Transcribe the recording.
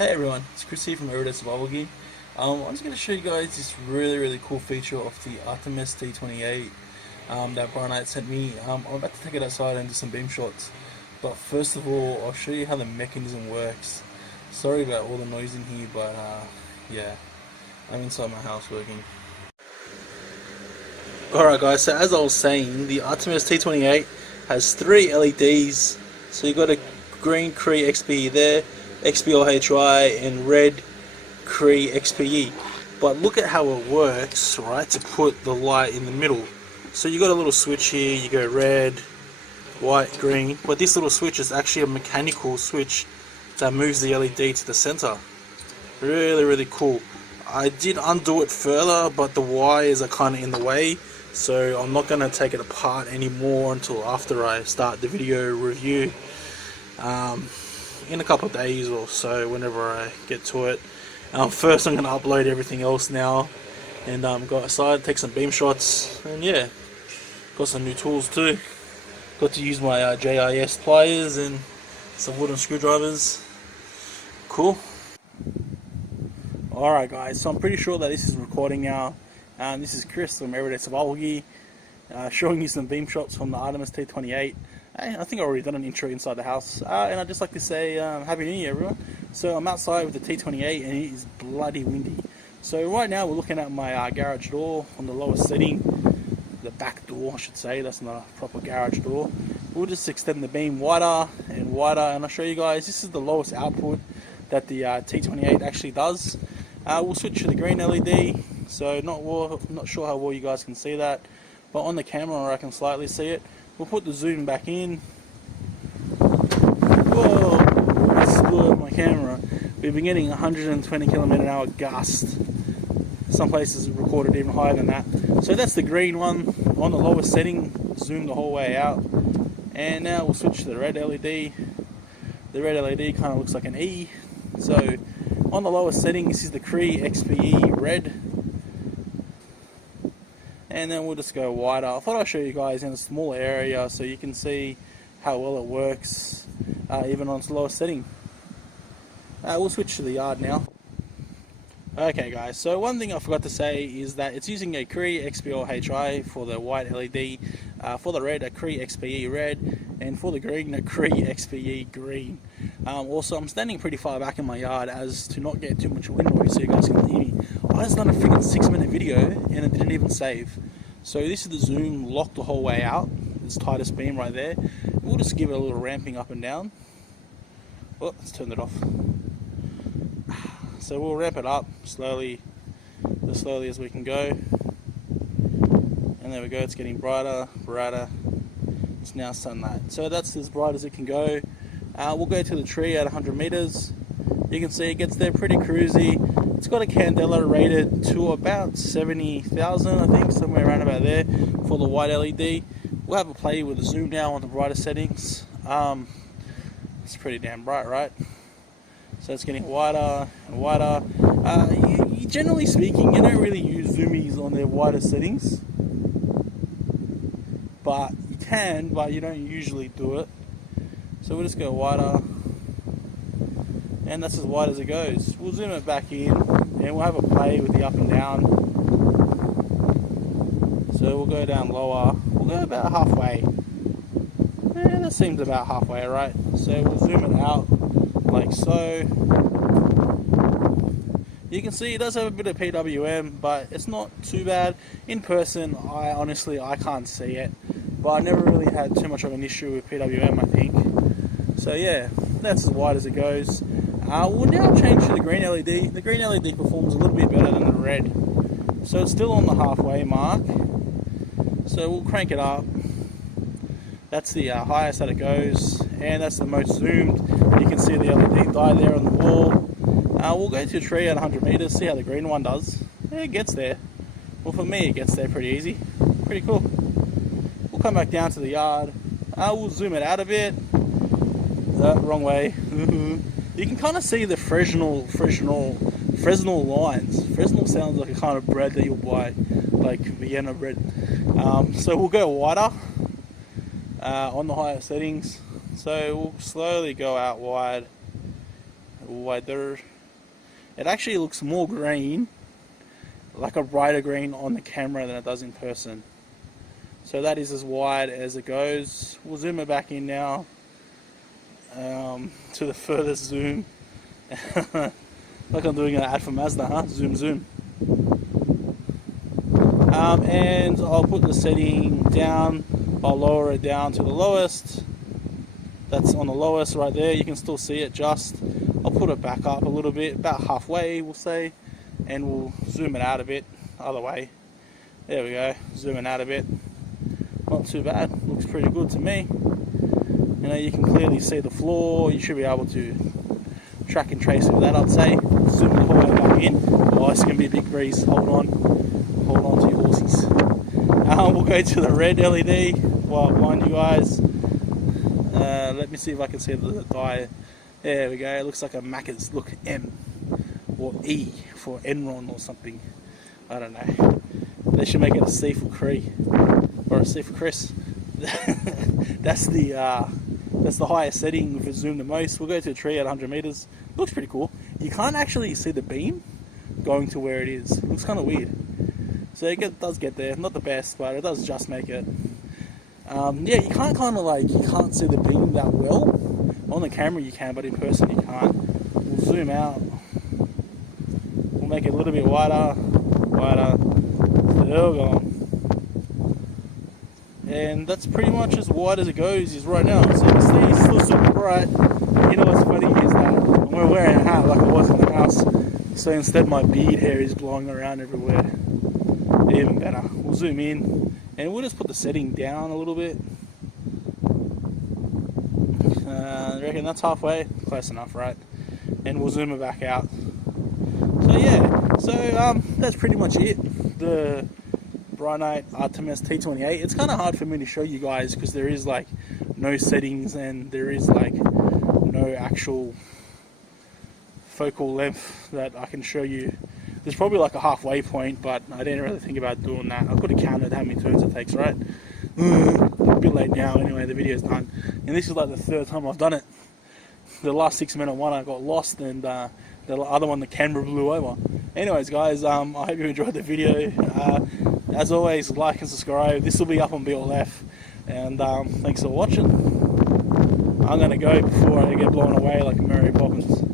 Hey everyone, it's Chris here from Brinyte Artemis T28 Beam. I'm just going to show you guys this really cool feature of the Artemis T28 that Brinyte sent me. I'm about to take it outside and do some beam shots, but first of all I'll show you how the mechanism works. Sorry about all the noise in here, but yeah, I'm inside my house working. Alright guys, so as I was saying, the Artemis T28 has 3 LEDs. So you got a green Cree XPE there, XPOHI, and red Cree XPE. But look at how it works, right, to put the light in the middle. So you got a little switch here, you go red, white, green, but this little switch is actually a mechanical switch that moves the LED to the center. Really cool. I did undo it further, but the wires are kind of in the way, so I'm not going to take it apart anymore until after I start the video review in a couple of days or so, whenever I get to it. First I'm going to upload everything else now, and go outside, take some beam shots, and yeah, got some new tools too. Got to use my JIS pliers and some wooden screwdrivers. Cool. Alright guys, so I'm pretty sure that this is recording now. This is Chris from Everyday Survival Gear, showing you some beam shots from the Artemis T28. I think I've already done an intro inside the house, and I'd just like to say Happy New Year everyone. So I'm outside with the T28 and it is bloody windy. So right now we're looking at my garage door on the lowest setting, the back door I should say, that's not a proper garage door. We'll just extend the beam wider and wider, and I'll show you guys, this is the lowest output that the T28 actually does. We'll switch to the green LED, so not sure how well you guys can see that, but on the camera I can slightly see it. We'll put the zoom back in. Whoa, I blew up my camera. We've been getting 120 km/h gust. Some places recorded even higher than that. So that's the green one on the lowest setting, zoom the whole way out. And now we'll switch to the red LED. The red LED kind of looks like an E. So on the lowest setting, this is the Cree XPE red. And then we'll just go wider. I thought I'd show you guys in a smaller area so you can see how well it works, even on its lowest setting. We'll switch to the yard now. Okay guys, so one thing I forgot to say is that it's using a Cree XPOHI for the white LED, for the red a Cree XPE red, and for the green a Cree XPE green. Also I'm standing pretty far back in my yard as to not get too much wind noise so you guys can hear me. I just done a freaking 6-minute video and it didn't even save. So this is the zoom locked the whole way out, this tightest beam right there. We'll just give it a little ramping up and down. Oh, let's turn it off. So we'll ramp it up slowly, as slowly as we can go. And there we go, it's getting brighter. It's now sunlight. So that's as bright as it can go. We'll go to the tree at 100 meters. You can see it gets there pretty cruisy. It's got a candela rated to about 70,000, I think, somewhere around about there for the white LED. We'll have a play with the zoom now on the brighter settings. It's pretty damn bright, right? So it's getting wider and wider. Generally speaking, you don't really use zoomies on their wider settings, but you can, but you don't usually do it. So we'll just go wider, and that's as wide as it goes. We'll zoom it back in and we'll have a play with the up and down. So we'll go down lower, we'll go about halfway. That seems about halfway, right? So we'll zoom it out like so. You can see it does have a bit of PWM, but it's not too bad. In person, I can't see it, but I never really had too much of an issue with PWM, I think. So yeah, that's as wide as it goes. We'll now change to the green LED. The green LED performs a little bit better than the red, so it's still on the halfway mark. So we'll crank it up. That's the highest that it goes, and that's the most zoomed. You can see the LED die there on the wall. We'll go to a tree at 100 meters, see how the green one does. Yeah, it gets there. Well, for me, it gets there pretty easy. Pretty cool. We'll come back down to the yard. We'll zoom it out a bit. Wrong way. You can kind of see the Fresnel lines. Fresnel sounds like a kind of bread that you'll buy, like Vienna bread. So we'll go wider on the higher settings. So we'll slowly go out wide wider. It actually looks more green, like a brighter green on the camera than it does in person. So that is as wide as it goes. We'll zoom it back in now to the furthest zoom. Like I'm doing an ad for Mazda, huh? Zoom, zoom. And I'll put the setting down. I'll lower it down to the lowest. That's on the lowest right there. You can still see it just. I'll put it back up a little bit, about halfway we'll say, and we'll zoom it out a bit, other way. There we go, zooming out a bit. Not too bad, looks pretty good to me. You know, you can clearly see the floor. You should be able to track and trace with that, I'd say. Zoom the whole way back in. Oh, it's going to be a big breeze. Hold on to your horsies. We'll go to the red LED while I blind you guys. Let me see if I can see the die. There we go. It looks like a Macca's. Look, M or E for Enron or something. I don't know. They should make it a C for Cree or a C for Chris. That's the highest setting if it's zoomed the most. We'll go to a tree at 100 meters. Looks pretty cool. You can't actually see the beam going to where it is. It looks kind of weird. So it does get there. Not the best, but it does just make it. Yeah, you can't see the beam that well. On the camera you can, but in person you can't. We'll zoom out. We'll make it a little bit wider. There we go. And that's pretty much as wide as it goes is right now. So it's still super bright. You know what's funny is that we're wearing a hat like I was in the house. So instead my beard hair is blowing around everywhere. Even better. We'll zoom in and we'll just put the setting down a little bit. I reckon that's halfway. Close enough, right? And we'll zoom it back out. So yeah, that's pretty much it. The Brinyte Artemis T28. It's kind of hard for me to show you guys because there is like no settings and there is like no actual focal length that I can show you. There's probably like a halfway point, but I didn't really think about doing that. I could have counted how many turns it takes, right? A bit late now anyway, the video's done. And this is like the third time I've done it. The last 6-minute one I got lost and the other one the camera blew over. Anyways guys, I hope you enjoyed the video. As always, like and subscribe. This will be up on BLF. And thanks for watching. I'm going to go before I get blown away like Mary Poppins.